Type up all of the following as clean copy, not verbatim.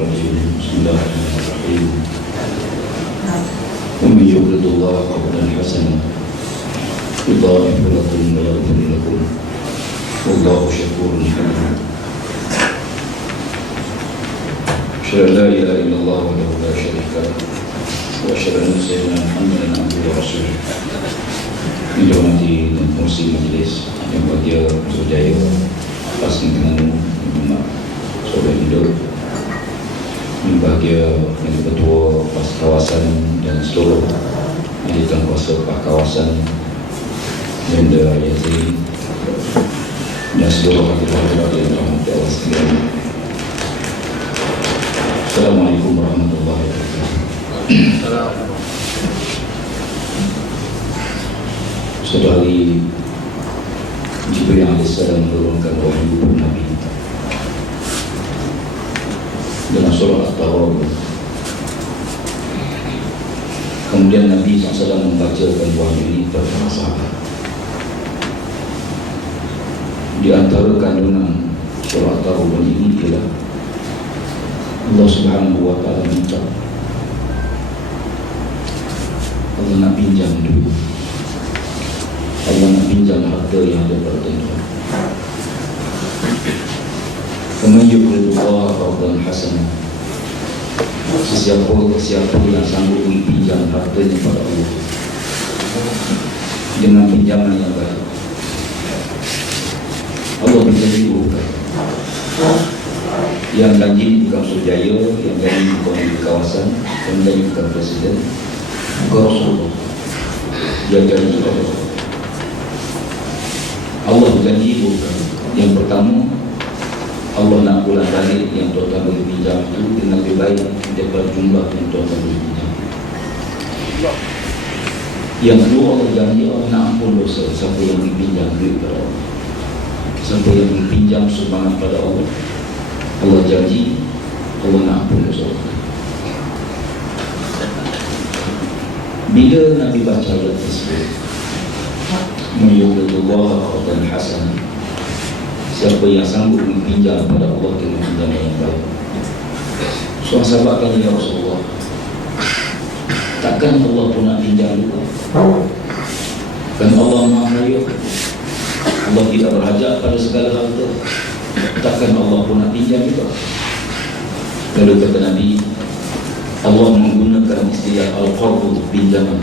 الرجيم بسم الله الرحمن الرحيم ومن يقرض الله قرضا حسنا يضاعف لكم ويغفر لكم والله شكور حليم أشهد أن لا إله إلا الله وحده لا شريك له وأشهد أن سيدنا محمدا عبده ورسوله. Ini dihormati dan fungsi majlis yang bahagia Jaya Pasang Terengganu Mak Saudara Hidup, yang bahagia yang ketua pas kawasan dan seluruh militan kuasa pas kawasan Linda Yazid dan seluruh hadirin yang dirahmati Allah sekalian. Assalamualaikum warahmatullahi wabarakatuh. Saudari Jibril alaihissalam menurunkan wahyu kepada Nabi dalam surah At-Tawabah. Kemudian Nabi SAW membacakan wahyu ini kepada para sahabat. Di antara kandungan surah At-Tawabah ini ialah Allah Subhanahu wa Ta'ala minta Allah nak pinjam duit, Allah nak pinjam harta yang ada pada tuan. Faman yuqridullah qardan hasanah. Siapa yang sanggup pinjam hartanya pada Allah dengan pinjaman yang baik, Allah berjanji bukan. Yang janji bukan Sujaya, yang janji bukan di kawasan, yang janji bukan Presiden, bukan Rasulullah. Yang janji Allah. Allah berjanji bukan. Yang pertama, Allah nak pulang balik yang tuan-tuan boleh pinjam itu dengan lebih baik daripada jumlah yang tuan-tuan boleh pinjam. Yang kedua, Allah janji Allah nak ampun dosa siapa yang dipinjam duit pada Allah, siapa yang dipinjam sumbangan pada Allah, Allah janji Allah nak ampun dosa. Bila Nabi baca ayat tersebut, Yuqridullah qardan hasanah, siapa yang sanggup pinjam pada Allah dengan pinjaman yang baik. Seorang sahabat kata, ya Rasulullah, takkan Allah pun nak pinjam juga? Kan Allah Maha Kaya, Allah tidak berhajat pada segala harta, takkan Allah pun nak pinjam juga? Lalu kata Nabi, Allah menggunakan istilah al-qardu, pinjaman,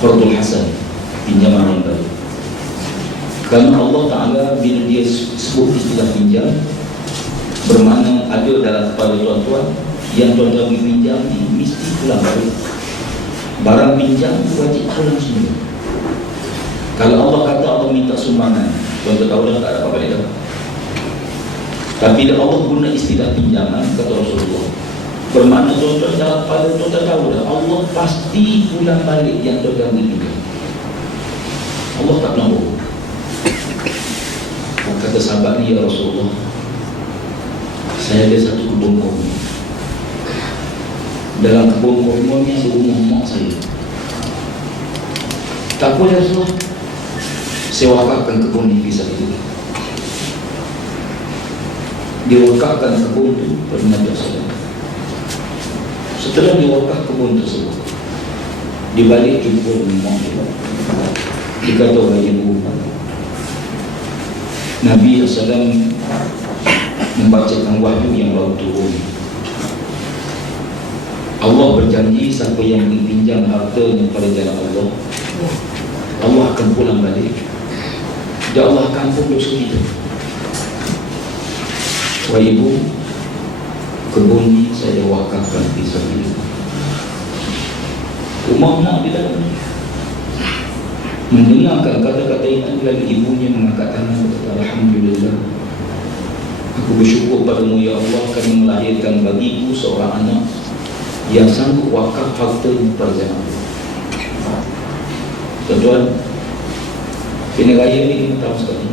qardul hasan, pinjaman yang baik. Kerana Allah Ta'ala bila dia sebut istilah pinjam, bermakna ada dalam kepala tuan-tuan yang tuan-tuan pinjam ni mesti pulang balik. Barang pinjam wajib pulang semua. Kalau Allah kata Allah minta sumbangan, tuan-tuan tahu dah tak ada apa-apa dia. Tapi bila Allah guna istilah pinjaman, kata Rasulullah, bermakna tuan-tuan dalam kepala tuan-tuan tahu dah Allah pasti pulang balik yang tuan-tuan pinjam. Allah tak pernah bohong. Kata sahabat ni, ya Rasulullah, saya ada satu kebun kurma. Dalam kebun kurma ni ada rumah mak saya. Tak apa ya Rasulullah, saya wakafkan kebun ni bisa itu. Dia wakafkan kebun tu pada Nabi SAW. Setelah dia wakaf kebun tersebut, dia balik jumpa mak dia. Dia kata, wahai ibu, Nabi SAW membacakan wahyu yang baru turun. Allah berjanji siapa yang dipinjam hartanya pada jalan Allah, Allah akan pulang balik dan Allah akan ampun dosa kita. Wahai ibu, kebun ni saya wakafkan fisabilillah. Rumah nak di dalam. Mendengarkan kata-kata itu, lalu ibunya mengangkat tangan berkata, Alhamdulillah, aku bersyukur padamu ya Allah kerana melahirkan bagiku seorang anak yang sanggup wakaf harta pada jalan Allah. Tuan-tuan, kena raya ni 5 tahun sekali,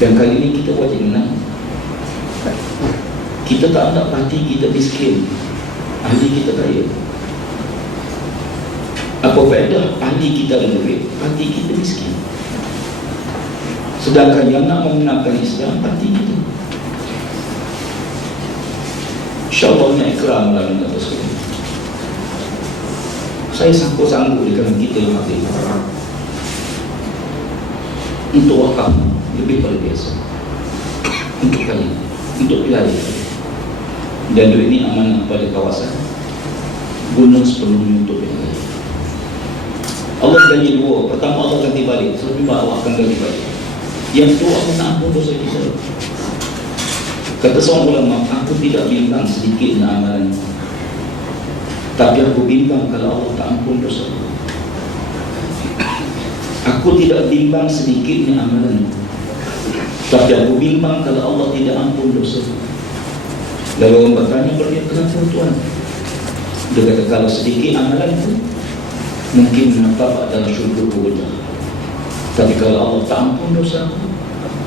dan kali ini kita wajib menang. Kita tak nak parti kita miskin, ahli kita kaya. Apa faedah ahli kita ada duit, parti kita miskin? Sedangkan yang nak memenangkan Islam, parti kita. InsyaAllah nak ikram lah minta tersebut. Saya sanggup-sanggup di kalangan kita yang hadir untuk wakaf lebih pada biasa, untuk kalian, untuk wilayah. Dan duit ini amanah pada kawasan, guna sepenuhnya untuk wilayah. Allah janji dua. Pertama, Allah ganti balik. Sebab Allah akan ganti balik. Yang tu, aku nak ampun dosa kita. Kata seorang ulama, aku tidak bimbang sedikit dengan amalan, tapi aku bimbang kalau Allah tak ampun dosa. Aku tidak bimbang sedikit dengan amalan, tapi aku bimbang kalau Allah tidak ampun dosa. Lalu orang bertanya kepada dia, kenapa Tuhan? Dia kata, kalau sedikit amalan itu mungkin menetap dalam syurga berubah, tapi kalau Allah tak ampun dosa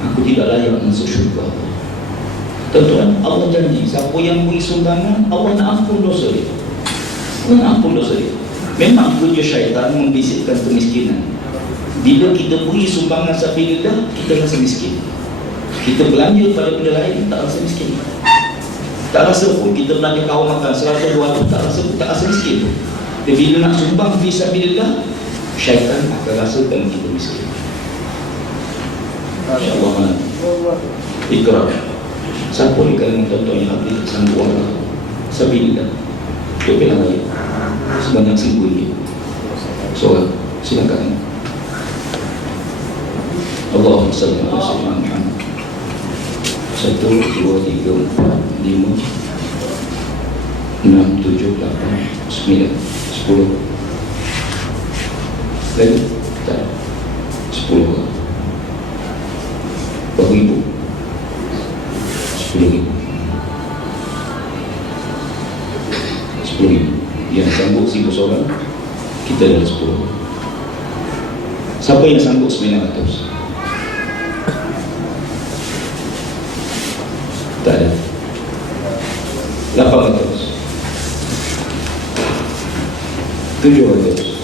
aku tidak layak masuk syurga. Tuan-tuan, Allah janji siapa yang beri sumbangan, Allah nak ampun dosa dia. Allah nak ampun dosa dia. Memang kerja syaitan membisikkan kemiskinan. Bila kita beri sumbangan sabilillah, kita rasa miskin. Kita belanja pada benda lain, tak rasa miskin. Tak rasa pun. Kita belanja kawan makan 100-200, tak rasa miskin. Dan bila nak sumbang fisabilillah, syaitan akan rasakan kita miskin. InsyaAllah mana ikrar. Siapa di kalangan tuan-tuan yang hadir sanggup Allah sabilillah untuk bela raya sebanyak RM1,000. Soal, silakan. Allahumma salli ala sayyidina Muhammad. 1, 2, 3, 4, 5, 6, 7, 8, 9, 10. Lagi? Tak. 10 orang. Berapa ribu? 10,000. 10,000. Yang sanggup 1,000 seorang, kita ada 10. Siapa yang sanggup 900? Tak ada. 800. 700.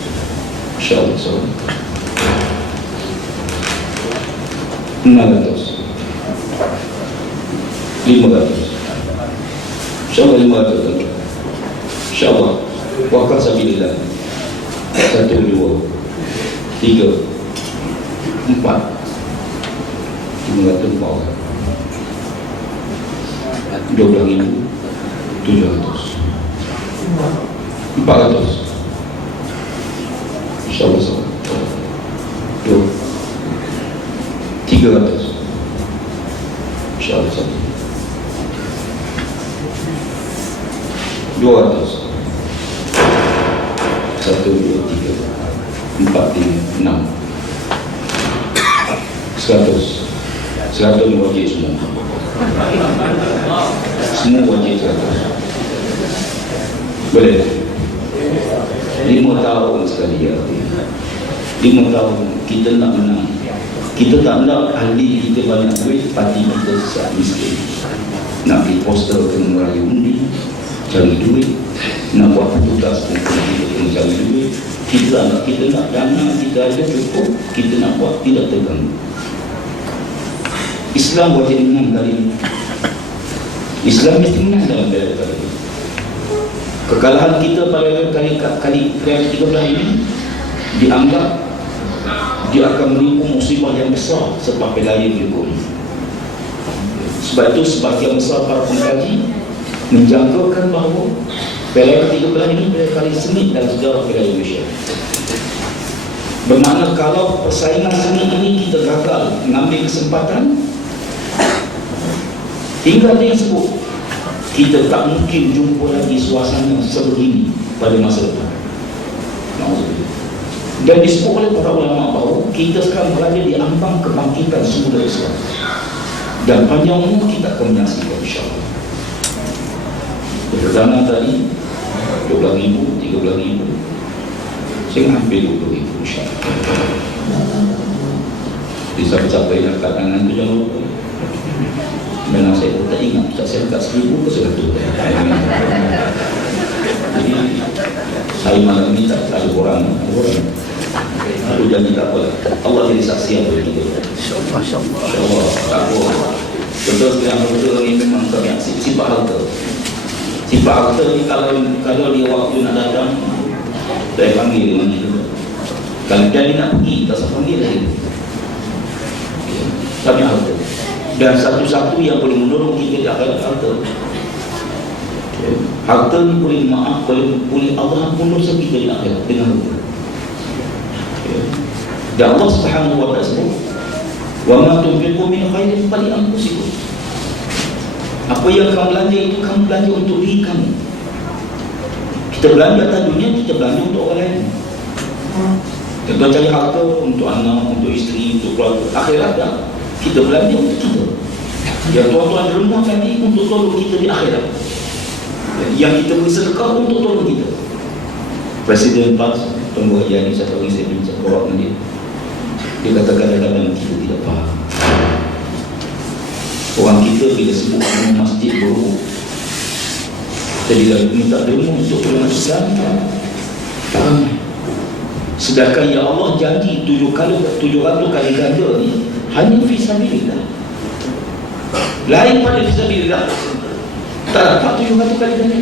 InsyaAllah seorang. 600. 500. InsyaAllah 500. InsyaAllah wakaf sabilillah. 1, 2, 3, 4. 500 orang. 12,700. 400. InsyaAllah seorang. 300. InsyaAllah seorang. 200. 1, 2, 3, 4, 5, 6. 100. 100 wajib semua. Semua wajib 100. Boleh? 5 tahun sekali ya. 5 tahun kita nak menang. Kita tak nak ahli kita banyak duit, parti kita sesat miskin. Nak pergi poster kena merayu undi, cari duit. Nak buat tugas pun kita kena cari duit. Kita nak dana, kita ada cukup, kita nak buat tidak terganggu. Islam wajib menang kali ini. Islam mesti menang dalam bela kali ini. Kekalahan kita pada kali 13 ini dianggap dia akan menipu musibah yang besar sebab pelaya berikut. Sebab itu sebagian besar para pengkaji menjangkakan bahawa pelaya ke-13 ini pelaya kali sengit dalam sejarah pelaya Malaysia. Bermakna kalau persaingan sengit ini kita gagal mengambil kesempatan, tinggal dia sebut, kita tak mungkin jumpa lagi suasana sebegini pada masa depan. Dan disebut oleh para ulama bahawa kita sekarang berada di ambang kebangkitan semula Islam. Dan panjang umur kita akan menyaksikan insyaAllah. Perdana tadi 12,000, 13,000, saya hampir 20,000 insyaAllah. Di siapa-siapa yang kat kanan tu jangan lupa. Memang saya pun tak ingat, saya dekat 1,000 ke 100. Jadi saya malam ni tak ada orang. Aku janji tak apa. Allah jadi saksi yang boleh kita. InsyaAllah. Tak apa. Betul yang betul ini memang kami sifat harta. Sifat harta ni kalau dia waktu nak datang, saya panggil dia mana juga. Kalau dia nak pergi, tak usah panggil lagi. Kami harta. Dan satu-satu yang boleh menolong kita di akhirat harta. Harta ni boleh maaf, boleh Allah ampun dosa kita di akhirat dengan harta. Dan Allah Subhanahu wa ta'ala sebut, wa ma tunfiqu min khairin fali anfusikum. Apa yang kamu belanja itu kamu belanja untuk diri kamu. Kita belanja atas dunia, kita belanja untuk orang lain. Kita cari harta untuk anak, untuk isteri, untuk keluarga. Akhirat dah, kita belanja untuk kita. Ya tuan-tuan rendahkan ini untuk tolong kita di akhirat. Yang kita beri sedekah untuk tolong kita. Presiden PAS Tunggu Haji ni satu hari saya bincang borak dengan dia. Dia kata kadang-kadang kita tidak faham. Orang kita bila sebut nama masjid baru, kita bila minta derma untuk golongan Islam, tak ramai. Sedangkan ya Allah janji 700 kali ganda ni hanya fisabilillah. Lain pada fisabilillah tak dapat 700 kali ganda.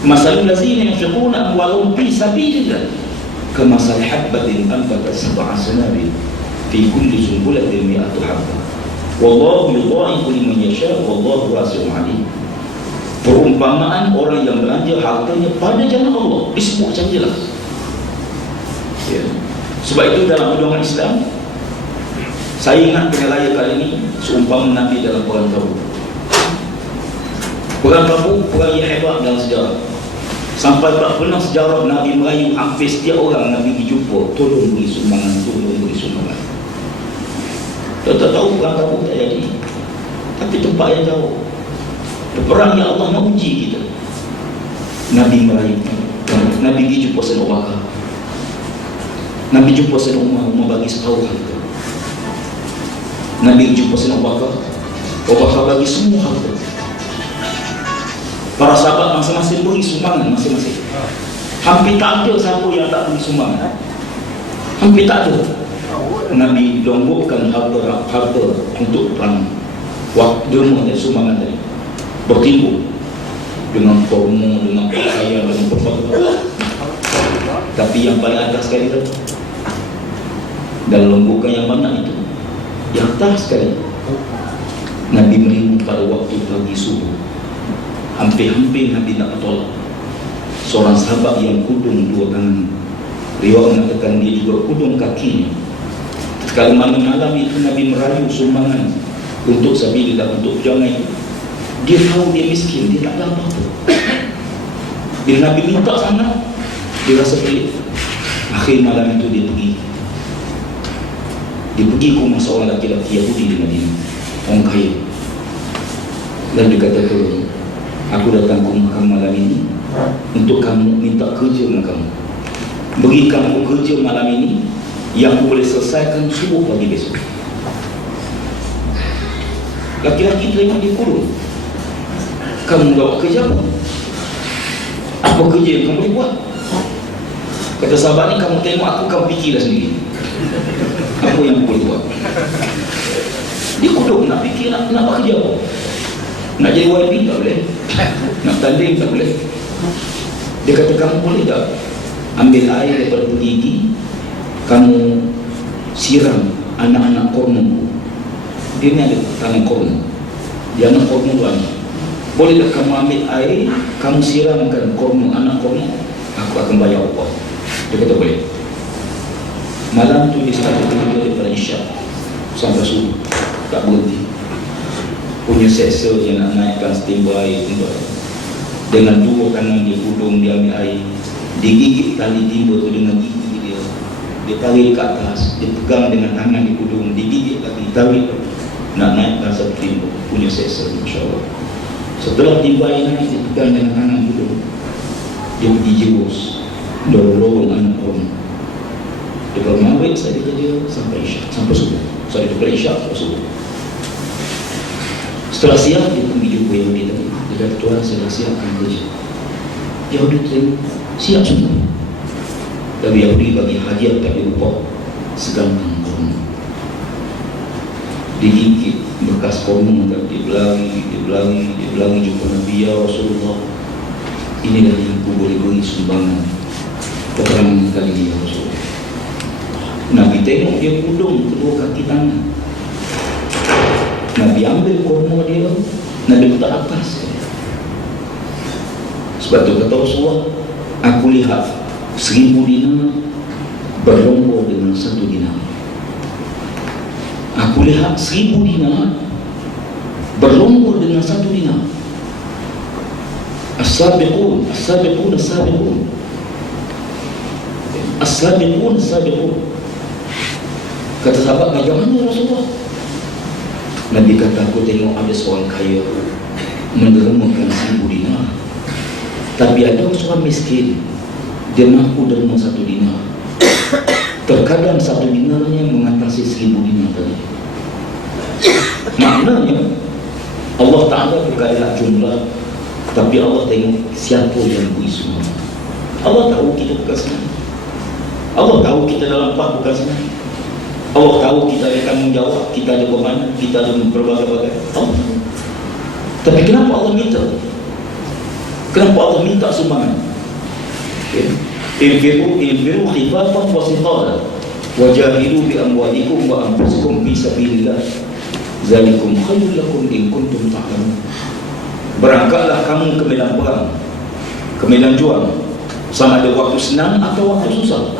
Masalul lazina yunfiquna amwalahum fi sabilillah kamasal habbatin anbatat sab'a sanabil fi kulli sunbulatin mi'atu habbah wallahu yudha'ifu liman yasha' wallahu wasi'un 'alim. Perumpamaan orang yang belanja hartanya pada jalan Allah disebut macam jelas. Ya. Sebab itu dalam perjuangan Islam, saya ingat dengan raya kali ini seumpama Nabi dalam perang Tabuk. Perang Tabuk perang yang hebat dalam sejarah. Sampai tak pernah sejarah Nabi merayu hampir setiap orang Nabi pergi jumpa, tolong beri sumbangan, tolong beri sumbangan. Tak tahu perang Tabuk tak jadi, tapi tempat yang jauh, perang yang Allah nak uji kita. Nabi merayu, Nabi pergi jumpa Sayyidina Abu Bakar, Nabi jumpa Sayyidina Umar bagi separuh harta. Nabi jumpa Sayyidina Abu Bakar bagi semua harta. Para sahabat masing-masing beri sumbangan masing-masing. Hampir tak ada siapa yang tak beri sumbangan. Hampir tak ada. Nabi lombokkan harta untuk perang. Derma dan sumbangan tadi bertimbul dengan korma, dengan pakaian, dengan berbagai. Tapi yang paling atas sekali tu, dan lombokan yang banyak itu, yang atas sekali, Nabi menerima pada waktu pagi subuh. Hampir-hampir Nabi nak tolak seorang sahabat yang kudung dua tangan. Riwayat mengatakan dia juga kudung kakinya. Sekali malam itu Nabi merayu sumbangan untuk sabilillah, untuk perjuangan itu. Dia tahu dia miskin, dia tak ada apa-apa. Bila Nabi minta sangat, dia rasa pelik. Akhir malam itu dia pergi ke rumah seorang lelaki Yahudi di Madinah, orang kaya. Dan dia kata, aku datang ke rumah kamu malam ini untuk kamu minta kerja dengan kamu. Berikan aku kerja malam ini yang aku boleh selesaikan subuh pagi besok. Laki-laki terima dia kurung. Kamu bawa kerja apa? Apa kerja yang kamu boleh buat? Kata sahabat ni, kamu tengok aku, kamu fikirlah sendiri apa yang boleh buat. Dia kudung nak fikir nak buat kerja apa. Nak jadi YB tak boleh, nak tanding tak boleh. Dia kata, kamu boleh tak ambil air daripada gigi, kamu siram anak-anak korma. Dia ni ada tangan korma, dia anak korma tu anak. Boleh tak kamu ambil air, kamu siramkan korma, anak korma, aku akan bayar upah. Dia kata boleh. Malam tu dia start kerja daripada Isyak sampai subuh, tak berhenti. Punya seksa yang nak naikkan setimba air tu, dengan dua tangan dia kudung, dia ambil air, dia gigit tali timba tu dengan gigi dia, dia tarik ke atas, dia pegang dengan tangan di kudung, dia gigit lagi, tarik, nak naikkan satu timba. Punya seksa, insyaAllah. Setelah timba air naik, dia pegang dengan tangan kudung, dia pergi jurus dorong anak orang. Daripada maghrib saya kerja sampai Isyak, sampai subuh. Saya daripada Isyak sampai subuh. Setelah siang dia pergi jumpa Yahudi tadi. Dia kata, tuan saya dah siapkan kerja. Yahudi terima, siap semua. Tapi Yahudi bagi hadiah tak diupah segantang korma. Digigit bekas korma, dia belangi jumpa Nabi, ya Rasulullah, inilah yang aku boleh beri sumbangan peperangan kali ini, ya Rasulullah. Nabi tengok dia pudung kedua kaki tangan. Nabi ambil korma dia, Nabi letak atas. Sebab tu kata Rasulullah, aku lihat 1000 dinar berlomba dengan 1 dinar. Aku lihat 1000 dinar berlomba dengan 1 dinar. As-sabiqun, as-sabiqun, as-sabiqun, as-sabiqun, as-sabiqun. Kata sahabat, macam mana Rasulullah? Nabi kata, aku tengok ada seorang kaya mendermakan 1000 dinar, tapi ada seorang miskin, dia mampu derma 1 dinar. Terkadang 1 dinarnya mengatasi 1000 dinar tadi. Maknanya Allah Ta'ala bukan lihat jumlah, tapi Allah tengok siapa yang beri semua. Allah tahu kita bukan senang. Allah tahu kita dalam pah bukan senang. Allah tahu kita ada tanggungjawab, kita ada beban, kita ada berbagai-bagai. Allah tahu. Tapi kenapa Allah minta? Kenapa Allah minta sumbangan? Infiru khifafan wa siqala wajahidu bi amwalikum wa anfusikum fi sabilillah zalikum khairul lakum in kuntum ta'lamun. Berangkatlah kamu ke medan perang, ke medan juang, sama ada waktu senang atau waktu susah,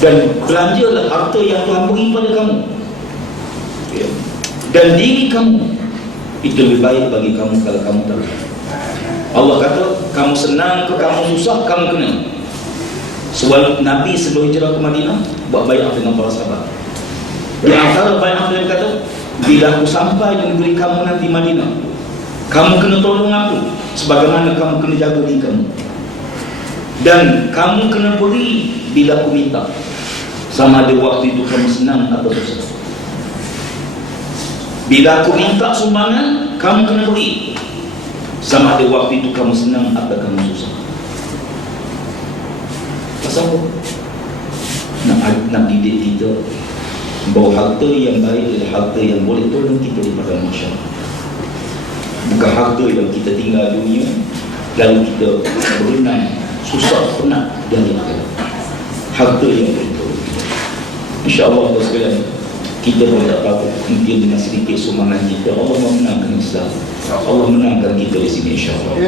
dan belanjalah harta yang Tuhan beri pada kamu, dan diri kamu itu lebih baik bagi kamu kalau kamu tahu. Allah kata, kamu senang ke kamu susah, kamu kena. Sebab Nabi sebelum hijrah ke Madinah buat bai'ah dengan para sahabat. Di antara bai'ah dia kata, bila aku sampai di negeri kamu nanti Madinah, kamu kena tolong aku sebagaimana kamu kena jaga diri kamu, dan kamu kena beri bila aku minta, sama ada waktu itu kamu senang atau susah. Bila aku minta sumbangan, kamu kena beri, sama ada waktu itu kamu senang atau kamu susah. Pasal apa? Nak didik kita bahawa harta yang baik adalah harta yang boleh tolong kita di padang mahsyar. Bukan harta yang kita tinggal dunia lalu kita berenang susah penat dan akhirat. Harta yang boleh tolong kita. InsyaAllah sekalian, kita pun tak tahu, mungkin dengan sedikit sumbangan kita Allah menangkan Islam, Allah menangkan kita di sini, insyaAllah.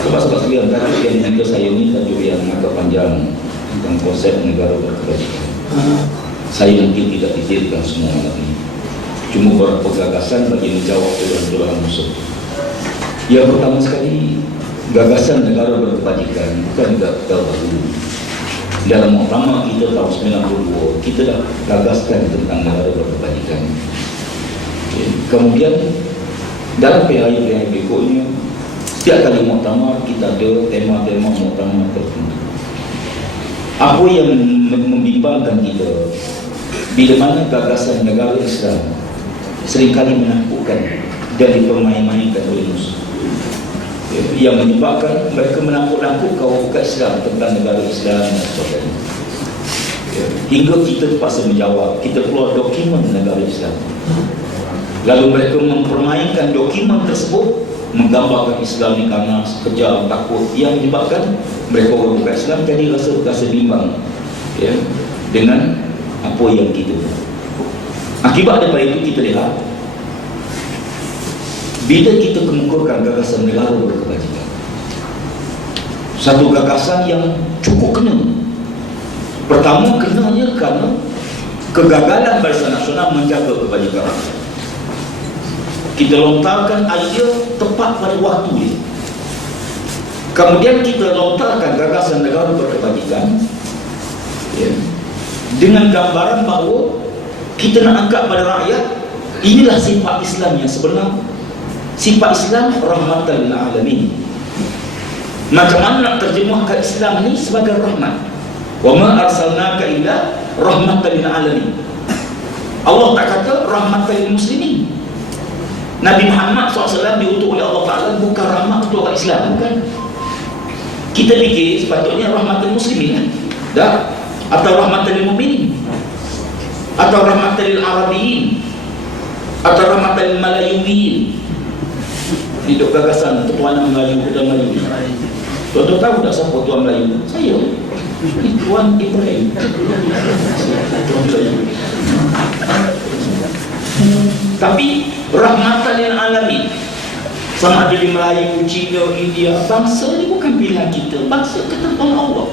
Sebab sekalian, tajuk yang kita saya ni tajuk yang agak panjang tentang konsep negara berkebajikan. Saya mungkin tidak titirkan semua malam ini, cuma beberapa gagasan bagi menjawab tuduhan musuh. Yang pertama sekali, gagasan negara berkebajikan bukan gagal baru. Dalam muktamar kita tahun 92 kita dah gagaskan tentang negara berkebajikan. Kemudian dalam PHI berikutnya, setiap kali muktamar kita ada tema-tema muktamar tertentu. Apa yang membimbangkan kita, bila mana gagasan negara Islam seringkali menakutkan dan dipermain-mainkan oleh musuh, yang menyebabkan mereka menakut-nakut kaum bukan Islam tentang negara Islam dan sebagainya. Hingga kita terpaksa menjawab, kita keluar dokumen negara Islam, lalu mereka mempermainkan dokumen tersebut, menggambarkan Islam ni ganas, kejam, takut, yang menyebabkan mereka orang bukan Islam jadi rasa bimbang dengan apa yang kita buat. Akibat daripada itu kita lihat, bila kita kemukakan gagasan negara berkebajikan, satu gagasan yang cukup kena. Pertama, kenanya kerana kegagalan Barisan Nasional menjaga kebajikan rakyat. Kita lontarkan idea tepat pada waktu dia. Kemudian kita lontarkan gagasan negara berkebajikan dengan gambaran bahawa kita nak angkat pada rakyat, inilah sifat Islam yang sebenar. Sifat Islam rahmatan lil alamin. Macam mana nak terjemahkan Islam ni sebagai rahmat? Wa ma arsalnaka illa rahmatan lil alamin. Allah tak kata rahmatan lil muslimin. Nabi Muhammad SAW diutus oleh Allah Ta'ala bukan rahmat untuk orang Islam, bukan. Kita fikir sepatutnya rahmatan muslimin, dah, atau rahmatan lil mukminin, atau rahmatan lil arabiyin. atau rahmatan Melayuin. Hidup gagasan Ketuanan Melayu, Ketuanan Melayu. Tuan-tuan tahu tak siapa Tuan Melayu? Saya, Tuan Ibrahim. Tuan Melayu. Tapi rahmatan lil alamin. Sama ada di Melayu, Cina, India, bangsa ni bukan pilihan kita, bangsa ketentuan Allah.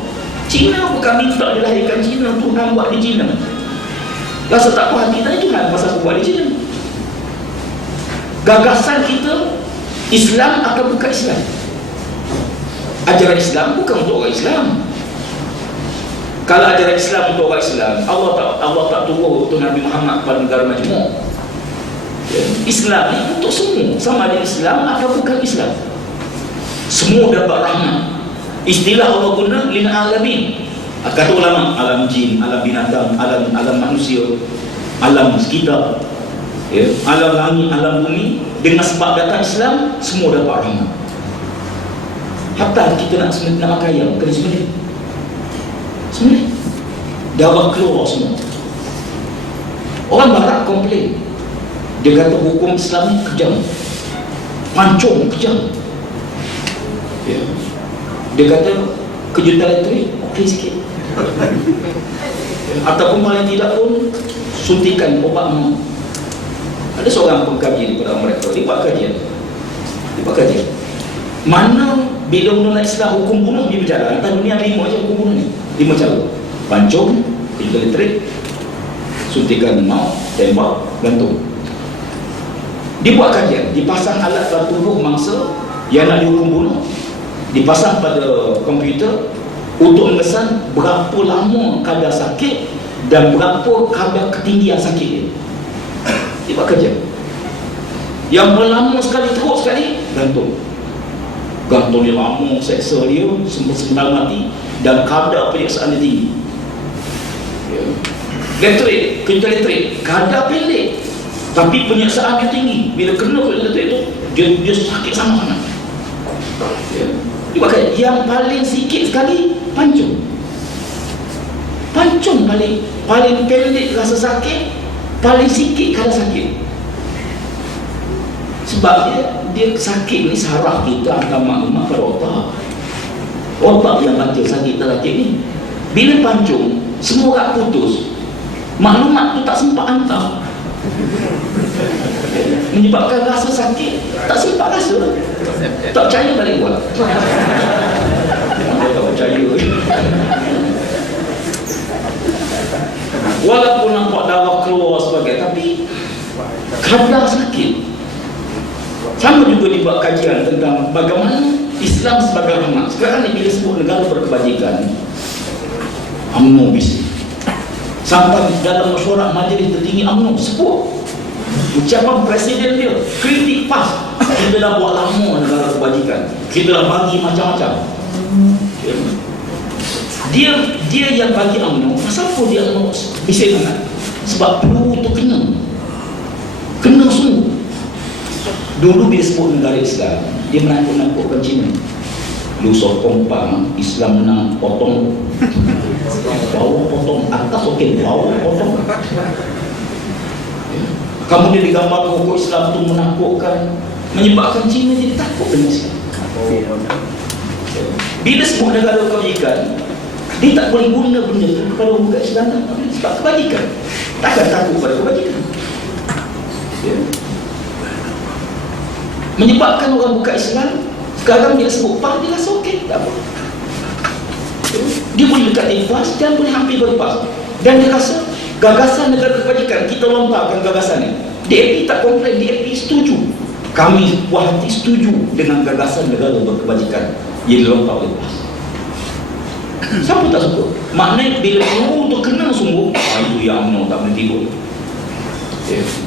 Cina bukan minta dilahirkan Cina, Tuhan buat di Cina. Rasa tak puas hati tadi Tuhan pasal aku buat di Cina. Gagasan kita, Islam akan buka Islam. Ajaran Islam bukan untuk orang Islam. Kalau ajaran Islam untuk orang Islam, Allah tak turun untuk Nabi Muhammad kepada negara majmuk. Islam ni untuk semua. Sama ada Islam atau bukan Islam, semua dapat rahmat. Istilah Allah guna lil alamin. Kata ulama, alam jin, alam binatang, alam manusia, alam sekitar, alam langit, alam bumi, dengan sebab datang Islam, semua dapat rahmat. Hatta kita nak makan ayam, kena sembelih. Darah keluar semua. Orang barat komplain, dia kata hukum Islam ni kejam, pancung kejam. Dia kata kejutan elektrik okey sikit. Ataupun paling tidak pun suntikan obat mah. Ada seorang pengkaji daripada mereka, dia buat kajian. Mana bila undang Islam hukum bunuh dia berjalan, atas dunia 5 je hukum bunuh ni. 5 cara. Pancung, kejutan elektrik, suntikan maut, tembak, gantung. Dia buat kajian, dipasang alat pada tubuh mangsa yang nak dihukum bunuh, dipasang pada komputer untuk mengesan berapa lama kadar sakit dan berapa kadar ketinggian sakit dia. Dia buat kajian. Yang berlama sekali, teruk sekali, gantung dia lama, seksa dia sempat mati dan kadar penyiksaan dia tinggi. Elektrik, kejutan elektrik, kadar pendek tapi penyiksaan dia tinggi. Bila kena kejutan elektrik tu, dia sakit sangat-sangat. Yang paling sikit sekali pancung paling pendek rasa sakit, paling sikit kadar sakit. Sebab dia sakit ni saraf kita hantar maklumat pada otak yang baca sakit tak sakit ni. Bila pancung, semua rak putus, maklumat tu tak sempat hantar, menyebabkan rasa sakit tak sempat rasa. Tak percaya balik buat. Dia tak percaya. Walaupun nampak darah keluar sebagai, tapi kadar sakit. Sama juga dibuat kajian tentang bagaimana Islam sebagai rahmat. Sekarang ni bila sebut negara berkebajikan, UMNO bisik. Sampai dalam mesyuarat majlis tertinggi UMNO sebut ucapan presiden dia, kritik PAS. Kita dah buat lama negara kebajikan, kita dah bagi macam-macam. Dia yang bagi UMNO. Kenapa dia UMNO bisik sangat? Sebab peluru tu kena sungguh. Dulu bila sebut negara Islam, dia menakut-nakutkan Cina. Lu sokong pang, Islam menang potong bawah, potong atas, okey, bawah potong. Kemudian digambarkan hukum Islam itu menakutkan, menyebabkan Cina jadi takut dengan Islam. Bila sebut negara kebajikan, dia tak boleh guna benda tu kepada bukan Islam sebab kebajikan. Takkan takut pada kebajikan. Menyebabkan orang buka Islam sekarang dia sebut PAS, dia rasa okey, tak apa. Dia boleh dekati PAS dan boleh hampir berpas. Dan dia rasa gagasan negara kebajikan, kita lontarkan gagasan ni. DAP tak komplain, DAP setuju. Kami puas hati setuju dengan gagasan negara berkebajikan yang dilontar oleh PAS. Siapa tak suka? Maknanya bila peluru tu kena sungguh, itu yang UMNO tak boleh tidur.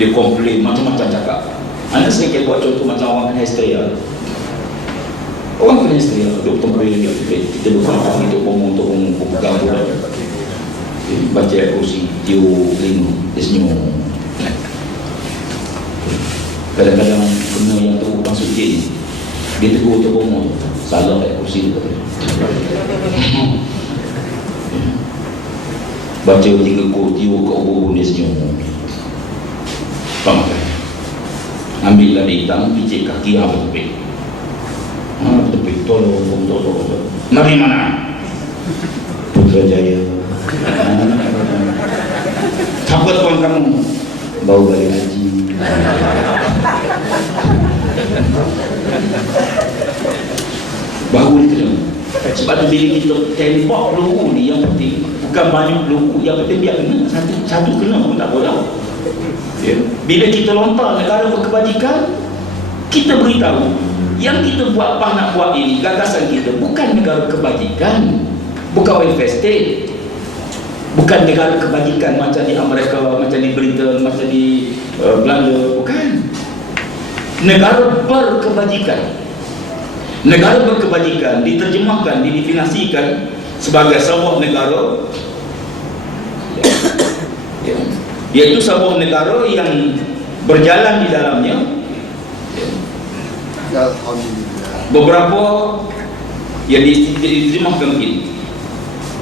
Dia komplain macam-macam cakap. Anda sedikit buat contoh macam orang kena histeria. Orang kena histeria, doktor beri dia kita bukan untuk umum pegang bola. Baca kursi, tiup lima, dia senyum. Kadang-kadang kena yang teruk masuk je, dia tegur umum, salah kursi dia kata. Baca 3 kod, tiup ke ubun, dia senyum. Faham kan? ambil lada hitam, picit kaki, bertepik. Bertepik, tolong. Dari mana? Putrajaya. Siapa tuan kamu? Bau balik haji. Baru dia kena. Sebab tu bila kita tembak peluru ni, yang penting bukan banyak peluru, yang penting biar kena. Satu kena pun tak boleh. Ya. Bila kita lontar negara berkebajikan, kita beritahu yang kita buat apa nak buat ini, gagasan kita bukan negara kebajikan, bukan welfare state, bukan negara kebajikan macam di Amerika, macam di Britain, macam di Belanda, bukan. Negara berkebajikan. Negara berkebajikan diterjemahkan, didefinisikan sebagai sebuah negara iaitu sebuah negara yang berjalan di dalamnya beberapa yang diterjemahkan begini: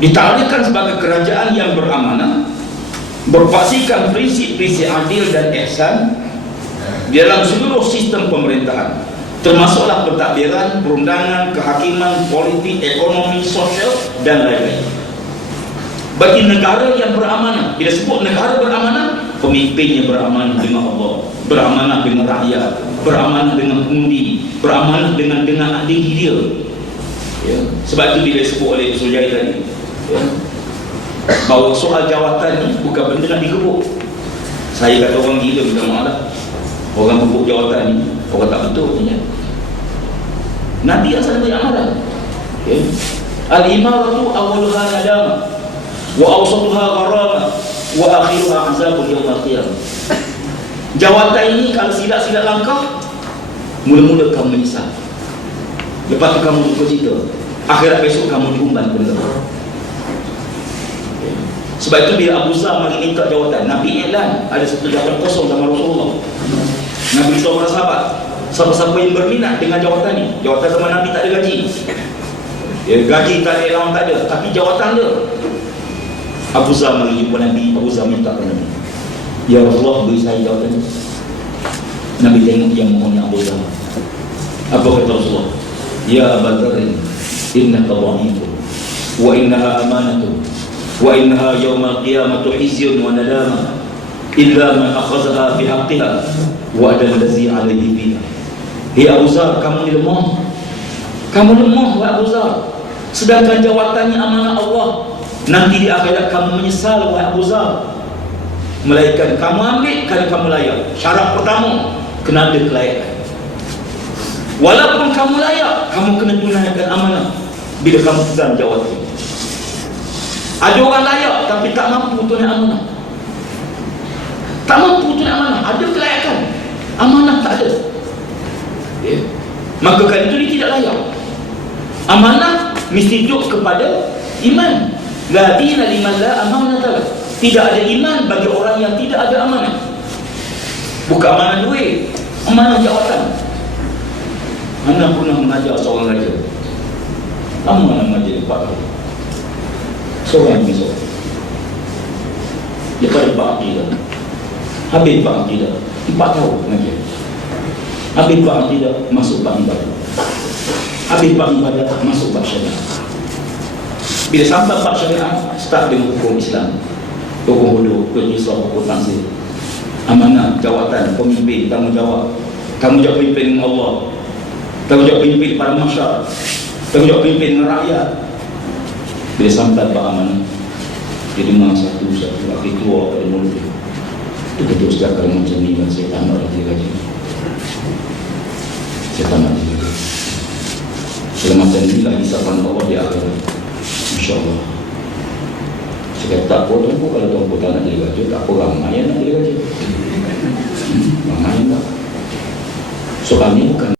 ditarikkan sebagai kerajaan yang beramanah, berpaksikan prinsip-prinsip adil dan ihsan di dalam seluruh sistem pemerintahan, termasuklah pentadbiran, perundangan, kehakiman, politik, ekonomi, sosial dan lain-lain. Bagi negara yang beramanah, bila sebut negara beramanah, pemimpinnya beramanah dengan Allah, beramanah dengan rakyat, beramanah dengan pengundi, beramanah dengan adik dia. Ya. Sebab itu bila sebut oleh Sujai tadi, ya, bahawa soal jawatan ni bukan benda nak digebuk. Saya kata orang gila, minta maaf lah. Orang gebuk jawatan ni, orang tak betul punya. Nabi asal banyak amalan. Ya. Al-imaratu awwaluha nadama wa awsatuha gharama wa akhiruha azabun yawmal qiyamah. Jawatan ini kalau silap-silap langkah, mula-mula kamu menyesal, lepas tu kamu duka cita, akhirat besok kamu diumban ke neraka. Sebab itu bila Abu Zar mari minta jawatan, Nabi iklan ada satu jawatan kosong sama Rasulullah. Nabi beritahu para sahabat, siapa-siapa yang berminat dengan jawatan ni, jawatan zaman Nabi tak ada gaji, ya, gaji tak ada, lawan tak ada, tapi jawatan dia. Abu Zar mari jumpa Nabi, Abu Zar minta kepada Nabi, ya Rasulullah, beri saya jawatan ni. Nabi tengok yang mohonnya Abu Zar. Apa kata Rasulullah? Ya Abu Dzar, innaka dha'ifun wa innaha amanatun wa innaha yawmal qiyamati hizyun wa nadama illa man akhadhaha bihaqqiha wa adal ladzi 'alayhi fiha. Ya Abu Dzar, kamu ni lemah. Kamu lemah, wahai Abu Dzar. Sedangkan jawatannya amanah Allah. Nanti di akhirat kamu menyesal, wahai Abu Dzar. Melainkan kamu ambil kerana kamu layak. Syarat pertama, kena ada kelayakan. Walaupun kamu layak, kamu kena tunaikan amanah bila kamu pegang jawatan. Ada orang layak tapi tak mampu tunai amanah. Tak mampu tunai amanah, ada kelayakan, amanah tak ada. Ya. Maka kan itu dia tidak layak. Amanah mesti duduk kepada iman. La dina liman la amanata. Tidak ada iman bagi orang yang tidak ada amanah. Bukan amanah duit, amanah jawatan. Anda pernah mengajar seorang raja. Lama nak mengajar 4 tahun. Seorang yang besok dia pada Pak Akidah. Habis Pak Akidah 4 tahun mengajar. Habis Pak Akidah masuk Pak Ibadah. Habis Pak Ibadah masuk Pak Syariah. Bila sampai Pak Syariah, start dengan hukum Islam, hukum hudud, hukum Islam, hukum tansir, amanah, jawatan, pemimpin, tanggungjawab pemimpin dengan Allah, tanggungjawab pemimpin para masyarakat, tanggungjawab pemimpin dengan rakyat. Bila sampai Pak amanah, dia dengar satu-satu akhir keluar pada mulut dia. Dia betul sejak kalau macam ni, dan saya tak nak dia gaji. Saya tak nak dia gaji. Selamatan inilah hisapan Allah di akhirat, InsyaAllah. Saya kata tak apa tuanku, kalau tuanku tak nak dia gaji, tak apa, ramai yang nak dia gaji. Ramai tak. Soalnya bukan